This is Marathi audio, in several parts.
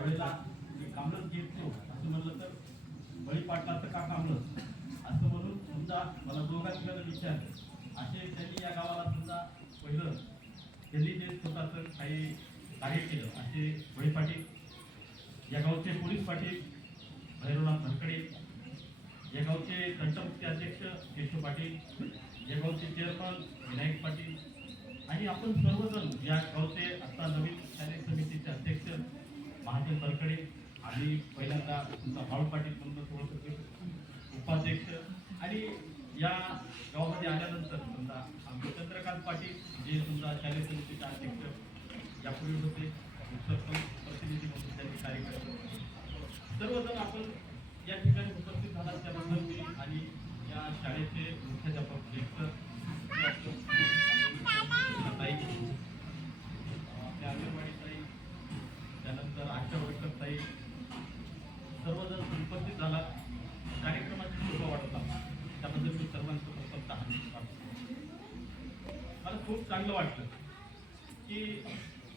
त्यावेळेला मी कामरच घेतो असं म्हणलं तर बळी पाटलाचं का कामरच असं म्हणून समजा मला दोघा तिघांना विचारलं असे त्यांनी या गावाला समजा पहिलं त्यांनी जे स्वतःचं काही कार्य केलं असे बळी पाटील, या गावचे पोलीस पाटील भैरवनाथ भरकडे, या गावचे तंटमुक्ती अध्यक्ष केशव पाटील, या गावचे चेअरमन विनायक पाटील आणि आपण सर्वजण या गावचे आता नवीन शालेय समितीचे अध्यक्ष महादेव भरकडे आणि पहिल्यांदा तुमचा बाळू पाटील म्हणून ओळखतो उपाध्यक्ष आणि या गावामध्ये आल्यानंतर समजा आमचे चंद्रकांत पाटील जे समजा शालेय समितीचे अध्यक्ष यापूर्वी होते प्रतिनिधी म्हणून त्यांनी कार्य केलं. सर्वजण आपण या ठिकाणी उपस्थित झाला त्याबद्दल मी आणि या शाळेचे मुख्याध्यापक लेखक ताई, आपल्या अंगणवाडी ताई, त्यानंतर आशा वर्कर ताई सर्वजण उपस्थित झाला. कार्यक्रमाची शोभा वाढवला त्याबद्दल मी सर्वांचं प्रथमतः मला खूप चांगलं वाटलं की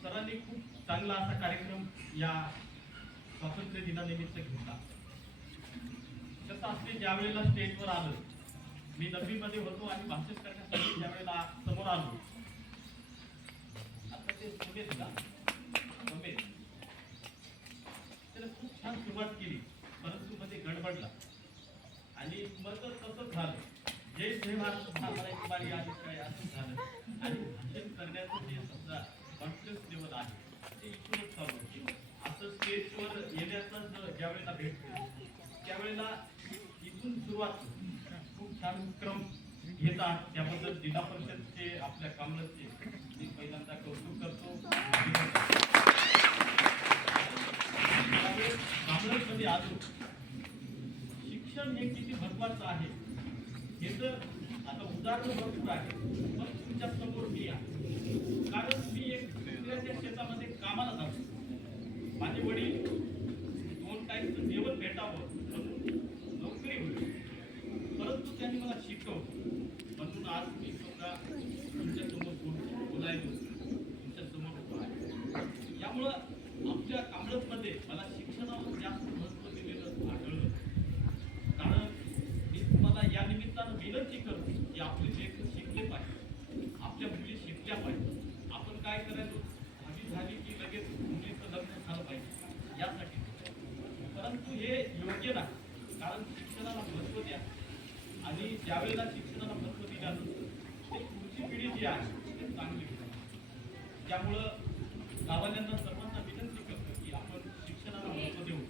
सरांनी खूप चांगला असा कार्यक्रम या स्वातंत्र्य दिनानिमित्त घेतला. कसं असते ज्या वेळेला स्टेजवर आलं, मी 9वी मध्ये होतो आणि भाषण करण्यासाठी ज्या वेळेला समोर आलो, आता ते समेत का समेत त्याला खूप छान सुरुवात केली, परंतु मध्ये गडबडला आणि मग तसंच झालं. जय जय महाराज म्हणायची बारी आली काय असं झालं आणि भाषण करण्याचं जे समजा कॉन्फिडन्स लेवल आहे ते इथूनच चालू होते. असं स्टेजवर येण्याचा ज्या वेळेला भेटतो त्यावेळेला इथून सुरुवात खूप छान क्रम घेतात. त्याबद्दल जिल्हा परिषदचे आपल्या कामरजचे मी पहिल्यांदा कौतुक करतो. कामरजमध्ये आलो, शिक्षण हे किती महत्वाचं आहे हे तर आता उदाहरण भरपूर आहे, पण तुमच्या समोर मी आहे. कारण मी एक दुसऱ्याच्या शेतामध्ये कामाला जातो. माझे वडील 2 टाईमचं जेवण भेटावं म्हणून नोकरी होती, परंतु त्यांनी मला शिकवलं म्हणून आज मी समजा तुमच्या समोर बोलायलो, तुमच्या समोर उभा आहे. यामुळं आपल्या कामरजमध्ये मला शिक्षणावर जास्त महत्त्व दिलेलं आढळलं. कारण मी तुम्हाला या निमित्तानं विनंती करतो की आपले लेकरं शिकले पाहिजे, आपल्या मुली शिकल्या पाहिजे. आपण काय करायचो, 10वी झाली की लगेच मुलीचं लग्न झालं पाहिजे यासाठी, परंतु हे योग्य नाही. कारण शिक्षणाला महत्त्व द्या आणि ज्यावेळेला शिक्षणाला महत्त्व दिल्यानंतर ते पुढची पिढी जी आहे ते चांगली होईल. त्यामुळं गावाल्यांना सर्वांना विनंती करतो की आपण शिक्षणाला महत्त्व देऊ,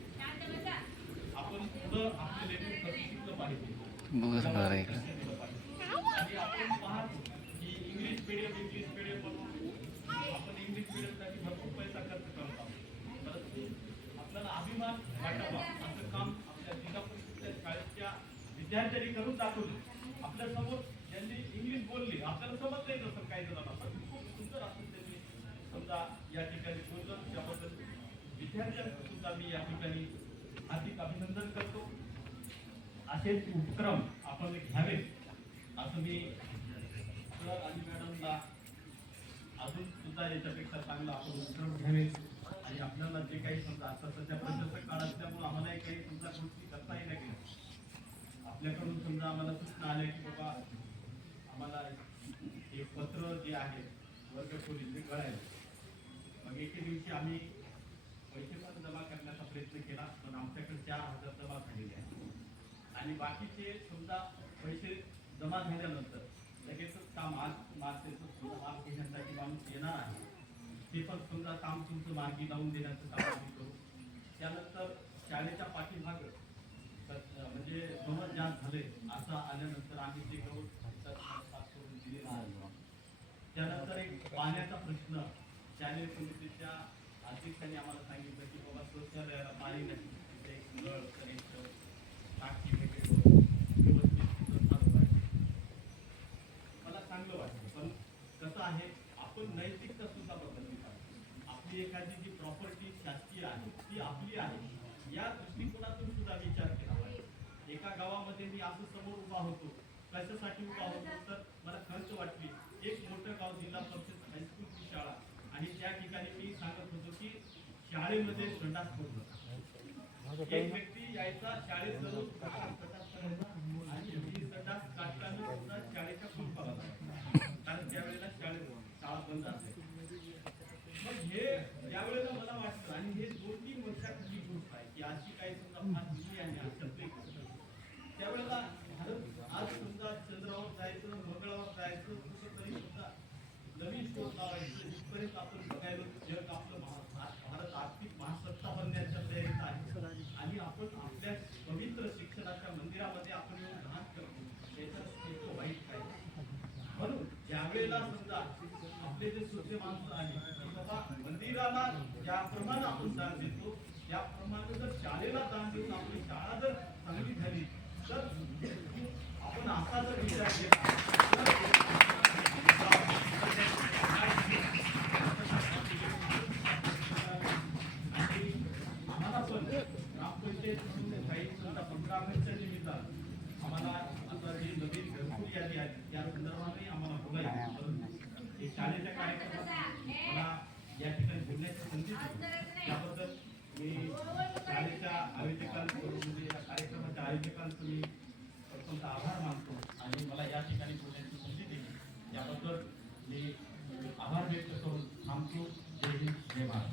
आपण पुढं आपले लेकरं कसं शिकलं पाहिजे आणि आपण पाहतो की इंग्लिश मीडियम म्हणून आपण इंग्लिश मीडियमसाठी भरपूर पैसा खर्च करत आहोत, परंतु आपल्याला अभिमान वाटावा असं काम आपल्या जिल्हा परिषदेच्या शाळेच्या विद्यार्थ्यांनी करून दाखवलं. आपल्या समोर ज्यांनी इंग्लिश बोलली, आपल्याला समजलं नाही नसतं काही जणांना, पण खूप सुंदर असं त्यांनी समजा या ठिकाणी बोललं. त्याबद्दल विद्यार्थ्यांचं सुद्धा मी या ठिकाणी हार्दिक अभिनंदन करतो. असेच उपक्रम आपण घ्यावे असं मी सर आणि मॅडमला अजून सुद्धा याच्यापेक्षा चांगला आपण उपक्रम घ्यावे आणि आपल्याला जे काही समजा आता सध्या प्रशासक काळ असल्यामुळे आम्हालाही काही समजा गोष्टी करता येण्या गेल्या. आपल्याकडून समजा आम्हाला सूचना आल्या की बाबा आम्हाला हे पत्र जे आहे वर्गखोली ते कळायला, मग एके दिवशी आम्ही पैसे पण जमा करण्याचा प्रयत्न केला, पण आमच्याकडे 4000 जमा झालेले आहेत आणि बाकीचे समजा पैसे जमा झाल्यानंतर लगेचच काम आज मार्चचं समजा मार्ग घेण्यासाठी माणूस येणार आहे, ते पण समजा काम तुमचं मार्गी लावून देण्याचं काम आम्ही करू. त्यानंतर शाळेच्या पाठीमागं म्हणजे गवत जास्त झाले असं आल्यानंतर आम्ही ते गवत करून दिलेलं आहे. त्यानंतर एक पाण्याचा प्रश्न शालेय समितीच्या अध्यक्षांनी आम्हाला सांगितलं की बाबा शौचालयाला पाणी नाही, तिथे एक नळ करायचं, टाकी वगैरे व्यवस्थित झालं पाहिजे. मला चांगलं वाटतं, पण कसं आहे आपण नैतिकता सुद्धा बदलली पाहिजे. आपली एखादी जी प्रॉपर्टी शासकीय आहे ती आपली आहे या दृष्टिकोनातून सुद्धा विचार केला पाहिजे. एका गावामध्ये मी असं समोर उभा होतो, कशासाठी उभा होतो तर मला खर्च वाटली. एक मोठं गाव जिल्हा परिषद हायस्कूलची शाळा आणि त्या ठिकाणी मी सांगत होतो की शाळेमध्ये संडास होत होता. एक व्यक्ती यायचा शाळेत जाऊन संडास करायचा आणि ही संडास काढताना सुद्धा शाळेच्या कुलपाला जायचा. कारण त्यावेळेला शाळा बंद असायची. मग हे यावेळेला मला वाटतं आणि हे 2-3 वर्षापूर्वी गोष्ट आहे की अशी काही समजा फार जुनी आणि अशक्य त्यावेळेला आज समजा चंद्रावर जायचं मंगळावर जायचं कुठं तरी सुद्धा नवीन शोध लावायचं इथपर्यंत आपण बघायला जग आपलं भारत आर्थिक महासत्ता बनण्याच्या तयारीत आहे आणि आपण आपल्या पवित्र शिक्षणाच्या मंदिरामध्ये आपण येऊन घात करतो याच्यात इतकं वाईट काय म्हणून ज्यावेळेला समजा आपले जे सोचे माणसं आहे बाबा मंदिराला ज्याप्रमाणे आपण दान देतो त्याप्रमाणे जर शाळेला दान देऊन आपली शाळा जर चांगली झाली तर आपण असा जर विचार केला